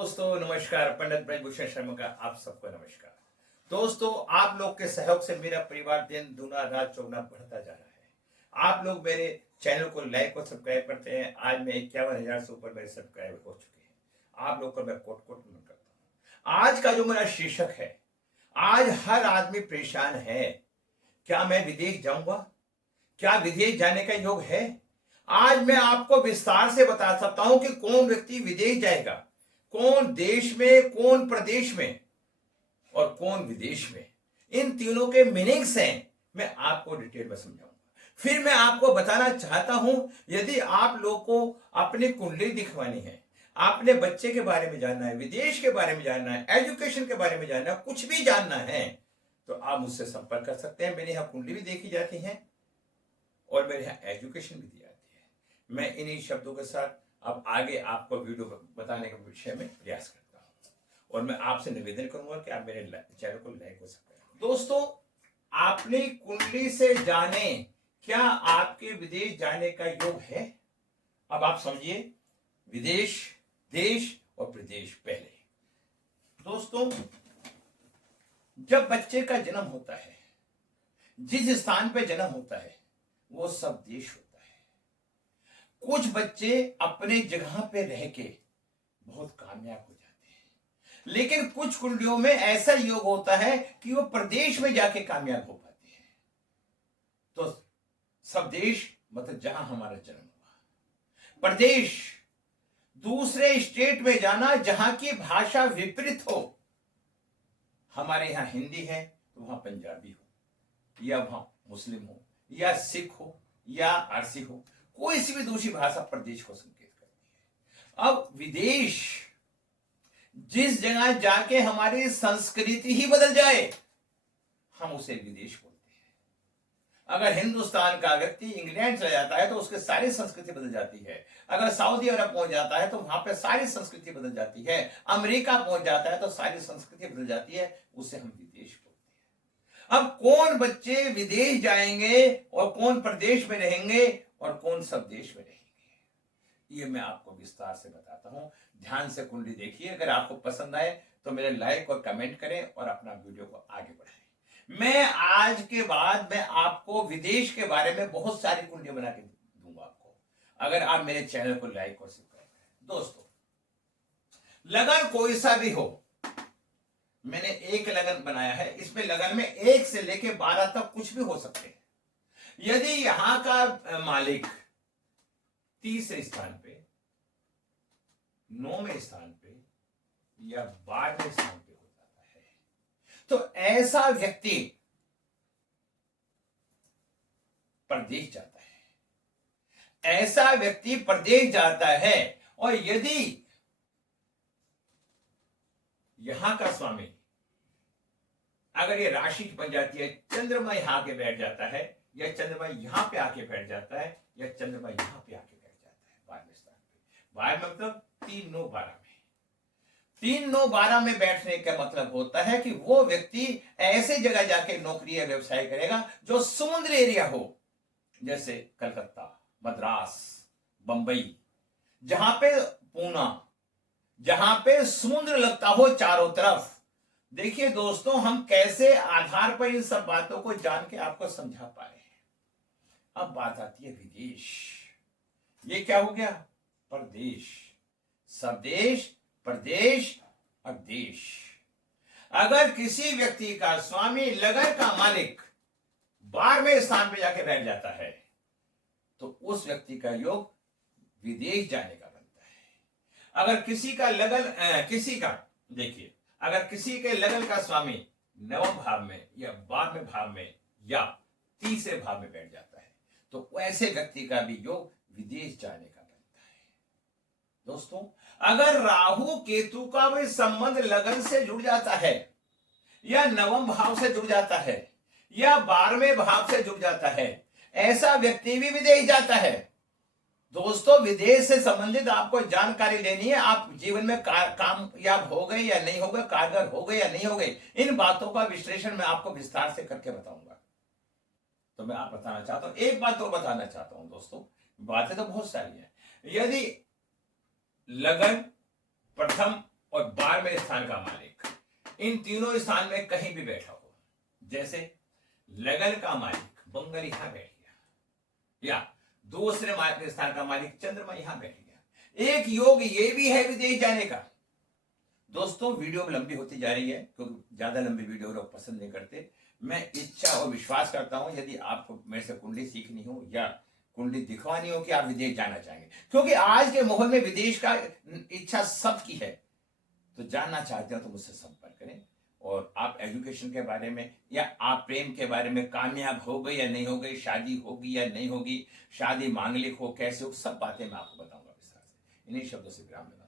दोस्तों नमस्कार। पंडित ब्रजभूषण शर्मा का आप सबको नमस्कार। दोस्तों, आप लोग के सहयोग से मेरा परिवार दिन दूना रात चौगुना बढ़ता जा रहा है। आप लोग मेरे चैनल को लाइक और सब्सक्राइब करते हैं। आज में 51,000 से ऊपर मेरे सब्सक्राइबर हो चुके हैं। आप लोग को मैं कोट कोट नमन करता हूँ। आज का जो मेरा शीर्षक है, आज हर आदमी परेशान है। क्या मैं विदेश जाऊंगा? क्या विदेश जाने का योग है? आज मैं आपको विस्तार से बता सकता हूं कि कौन व्यक्ति विदेश जाएगा, कौन देश में, कौन प्रदेश में और कौन विदेश में। इन तीनों के मीनिंग्स हैं, मैं आपको डिटेल में समझाऊंगा। फिर मैं आपको बताना चाहता हूं, यदि आप लोग को अपनी कुंडली दिखवानी है, आपने बच्चे के बारे में जानना है, विदेश के बारे में जानना है, एजुकेशन के बारे में जानना है, कुछ भी जानना है तो आप मुझसे संपर्क कर सकते हैं। मेरे यहाँ कुंडली भी देखी जाती है और मेरे यहाँ एजुकेशन भी दी जाती है। मैं इन्हीं शब्दों के साथ अब आगे आपको वीडियो बताने के विषय में प्रयास करता हूं और मैं आपसे निवेदन करूंगा कि आप मेरे चैनल को लाइक हो सकते हैं। दोस्तों, अपनी कुंडली से जाने क्या आपके विदेश जाने का योग है। अब आप समझिए, विदेश, देश और प्रदेश। पहले दोस्तों, जब बच्चे का जन्म होता है, जिस स्थान पे जन्म होता है वो सब देश होता है। कुछ बच्चे अपने जगह पे रह के बहुत कामयाब हो जाते हैं, लेकिन कुछ कुंडलियों में ऐसा योग होता है कि वो प्रदेश में जाके कामयाब हो पाते हैं। तो सब देश मतलब जहां हमारा जन्म हुआ। प्रदेश, दूसरे स्टेट में जाना जहां की भाषा विपरीत हो। हमारे यहां हिंदी है तो वहां पंजाबी हो, या वहां मुस्लिम हो, या सिख हो, या पारसी हो, कोई सी भी दूसरी भाषा प्रदेश को संकेत करती है। अब विदेश, जिस जगह जाके हमारी संस्कृति ही बदल जाए, हम उसे विदेश बोलते हैं। अगर हिंदुस्तान का व्यक्ति इंग्लैंड चला जाता है तो उसकी सारी संस्कृति बदल जाती है। अगर सऊदी अरब पहुंच जाता है तो वहां पे सारी संस्कृति बदल जाती है। अमेरिका पहुंच जाता है तो सारी संस्कृति बदल जाती है। उसे हम विदेश बोलते हैं। अब कौन बच्चे विदेश जाएंगे और कौन प्रदेश में रहेंगे और कौन सब देश में रहेंगे, ये मैं आपको विस्तार से बताता हूं। ध्यान से कुंडली देखिए। अगर आपको पसंद आए तो मेरे लाइक और कमेंट करें और अपना वीडियो को आगे बढ़ाएं। मैं आज के बाद मैं आपको विदेश के बारे में बहुत सारी कुंडली बना के दूंगा आपको, अगर आप मेरे चैनल को लाइक और सब्सक्राइब करें। दोस्तों, लगन कोई सा भी हो, मैंने एक लगन बनाया है। इसमें लगन में 1 से लेके 12 तक कुछ भी हो सकते हैं। यदि यहां का मालिक तीसरे स्थान पे, 9वें स्थान पे या 12वें स्थान पे हो जाता है तो ऐसा व्यक्ति प्रदेश जाता है। ऐसा व्यक्ति प्रदेश जाता है। और यदि यहां का स्वामी, अगर ये राशि बन जाती है, चंद्रमा यहां के बैठ जाता है, या चंद्रमा यहां पे आके बैठ जाता है, या चंद्रमा यहां पे आके बैठ जाता है 12वें स्थान पे। 12 मतलब 3, 9, 12 में। 3, 9, 12 में बैठने का मतलब होता है कि वो व्यक्ति ऐसे जगह जाके नौकरी या व्यवसाय करेगा जो समुद्र एरिया हो, जैसे कलकत्ता, मद्रास, बंबई, जहां पे पूना, जहां पे समुद्र लगता हो चारों तरफ। देखिए दोस्तों, हम कैसे आधार पर इन सब बातों को जान के आपको समझा पा रहे हैं। अब बात आती है विदेश। ये क्या हो गया? प्रदेश, स्वदेश, प्रदेश और देश। अगर किसी व्यक्ति का स्वामी, लगन का मालिक 12वें स्थान पे जाके बैठ जाता है तो उस व्यक्ति का योग विदेश जाने का बनता है। अगर किसी का लगन, देखिए, अगर किसी के लगन का स्वामी 9वें भाव में या 12वें भाव में या तीसरे भाव में बैठ जाता है तो ऐसे व्यक्ति का भी योग विदेश जाने का बनता है। दोस्तों, अगर राहु केतु का भी संबंध लगन से जुड़ जाता है, या 9वें भाव से जुड़ जाता है, या 12वें भाव से जुड़ जाता है, ऐसा व्यक्ति भी विदेश जाता है। दोस्तों, विदेश से संबंधित आपको जानकारी लेनी है। आप जीवन में कामयाब हो गए या नहीं हो गए, कारगर हो गए या नहीं हो गए, इन बातों का विश्लेषण मैं आपको विस्तार से करके बताऊंगा। तो मैं आप बताना चाहता हूं, एक बात तो बताना चाहता हूं दोस्तों, बातें तो बहुत सारी हैं। यदि लगन प्रथम और 12वें स्थान का मालिक इन तीनों स्थान में कहीं भी बैठा हो, जैसे लगन का मालिक मंगल यहां बैठ गया, या दूसरे स्थान का मालिक चंद्रमा यहां बैठ गया। एक योग ये भी है विदेश जाने का। दोस्तों वीडियो लंबी होती जा रही है क्योंकि ज्यादा लंबी वीडियो लोग पसंद नहीं करते। मैं इच्छा और विश्वास करता हूं यदि आपको मेरे से कुंडली सीखनी हो या कुंडली दिखवानी हो कि आप विदेश जाना चाहेंगे, क्योंकि आज के माहौल में विदेश का इच्छा सबकी है, तो जानना चाहते हो तो मुझसे संपर्क करें। और आप एजुकेशन के बारे में या आप प्रेम के बारे में, कामयाब हो गई या नहीं हो गई, शादी होगी या नहीं होगी, शादी मांगलिक हो कैसे हो, सब बातें मैं आपको बताऊंगा विस्तार से। इन्हीं शब्दों से विराम।